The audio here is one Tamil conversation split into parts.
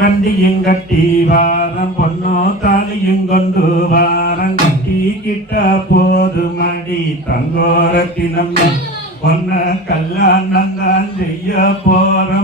வண்டியும் கட்டி வாரம் பொண்ணோ தாலியும் கொண்டு வாரம். கட்டி கிட்ட போது மடி தங்கோரத்தினம் பொண்ண கல்யாணம் தான் செய்ய போறோம்.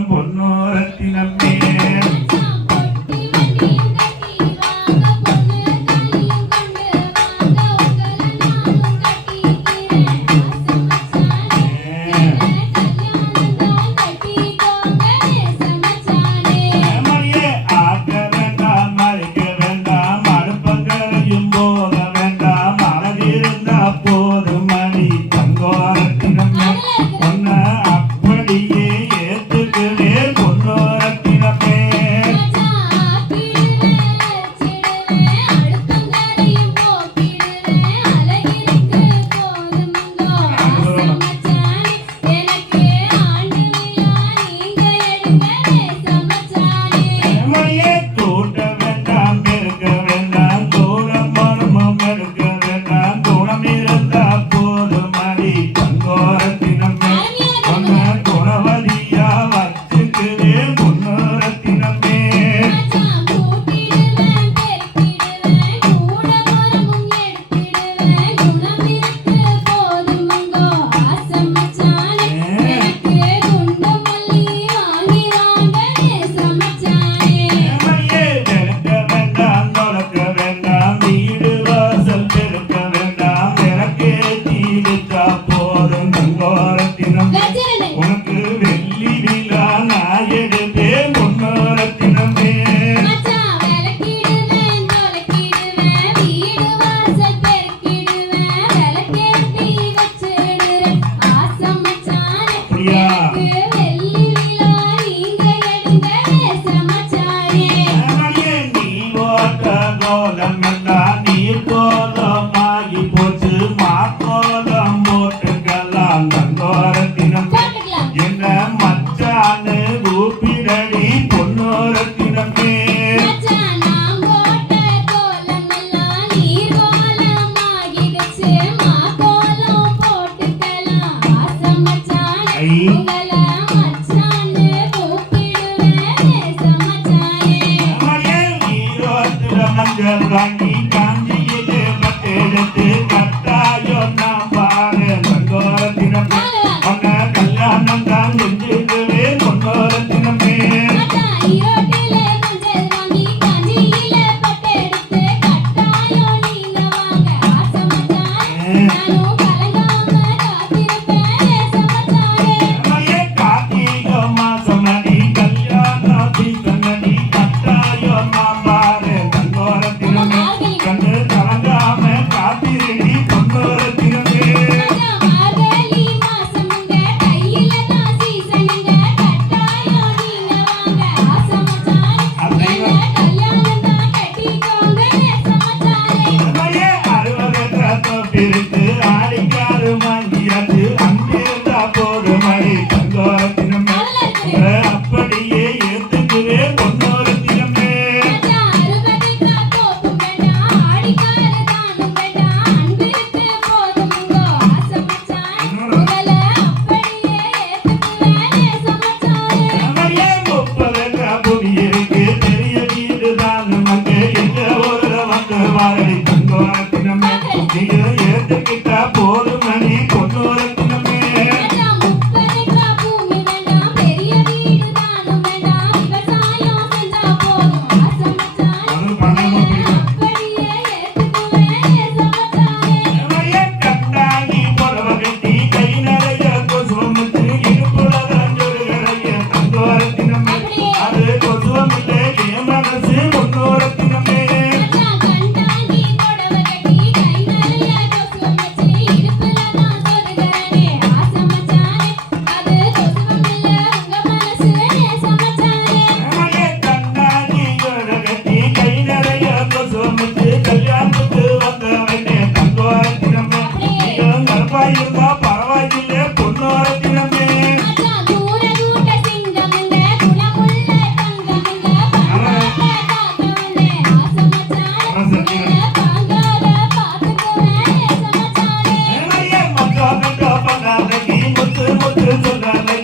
Bamba. முத்து முத்து சொல்றாங்க